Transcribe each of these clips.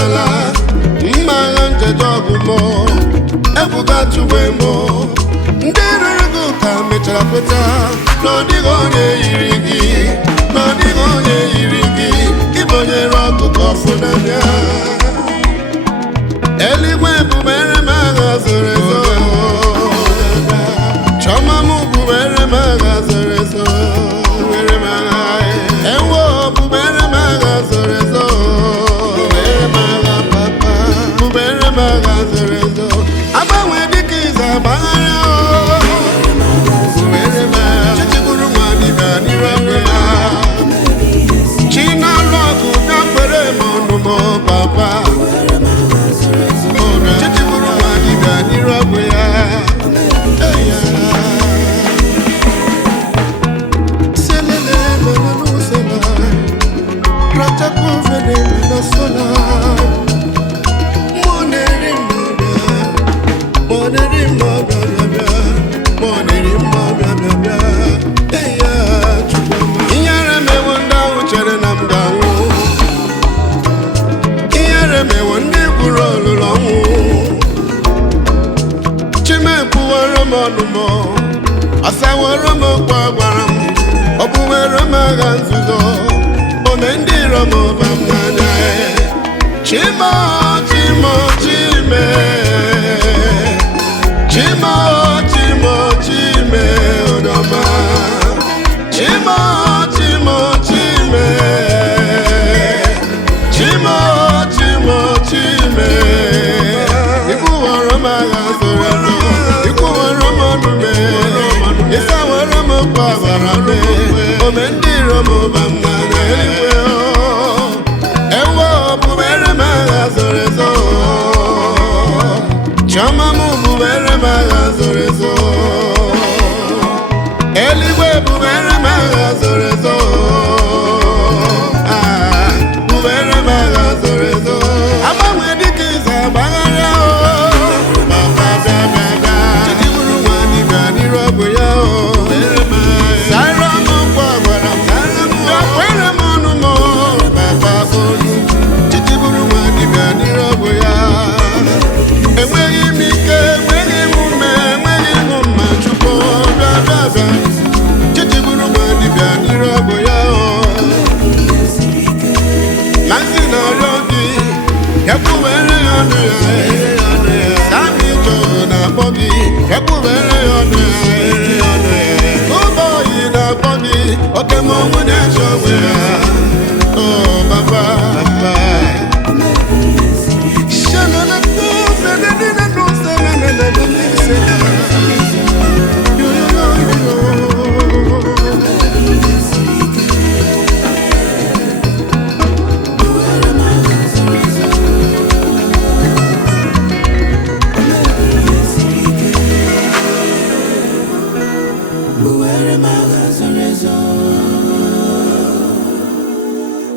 bala mmaga njedogu mo ebuga tuwe mo ndị rụrụ ka mechara kweta n'ọdịghị onye yiri gị n'ọdịghị onye yiri gị ịbonyere ọkụkọ ọfụ n'anya eluigwe bubere m agha zoro ezo chọma m bubere m agha zoro ezo bubere m agha ewo bubere m agha zoro ezo bubere m agha papa bubere m agha zoro ezo agbanwe dịka ize agbaghara bubere m agha chichiburu nwa dibịa n'iru agwe ya chi na-alụ ọgụ bịakwere m ọnụ m papa chichiburu nwa dibịa n'iru agwe ya asawara m kwa gwara m ọ bụwere m agha nzuzo ome ndị iro m ọba m n'anya chimo chimo chime chimo chimo chime odoma chimo chimo chime chimo chimo chime ikwuwara m agha zoro ezo ikwuwara m ọnụ me isawara m kwa gwara m ome ndị iro m ọba m n'anya eluigwe ewo bubere m agha zoro ezo chiọma m bubere m agha zoro ezo eluigwe bubere m agha zoro ezo bubere m agha zoro ezo agbanwe dịka ize agbaghara papa bịa bịa bịa chichiburu nwa dibịa n'iru ọgwụ ya sara m kwa gwara m bịakwere m ọnụ m papa olu chichiburu nwa dibịa n'iru ọgwụ ya enweghị m ike enweghị m ume enweghị m mma chukwu bịa bịa bịa chichiburu nwa dibịa n'iru ọgwụ ya na nsị na-arịọ gị ekwubere ya ọnụ ya sami ijọ na-akpọ gị ekwubere ya ọnụ ya ụgbọ oyi na-akpọ gị oke mmọnwụ na-eche onwe ya o baba baba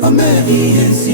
I'm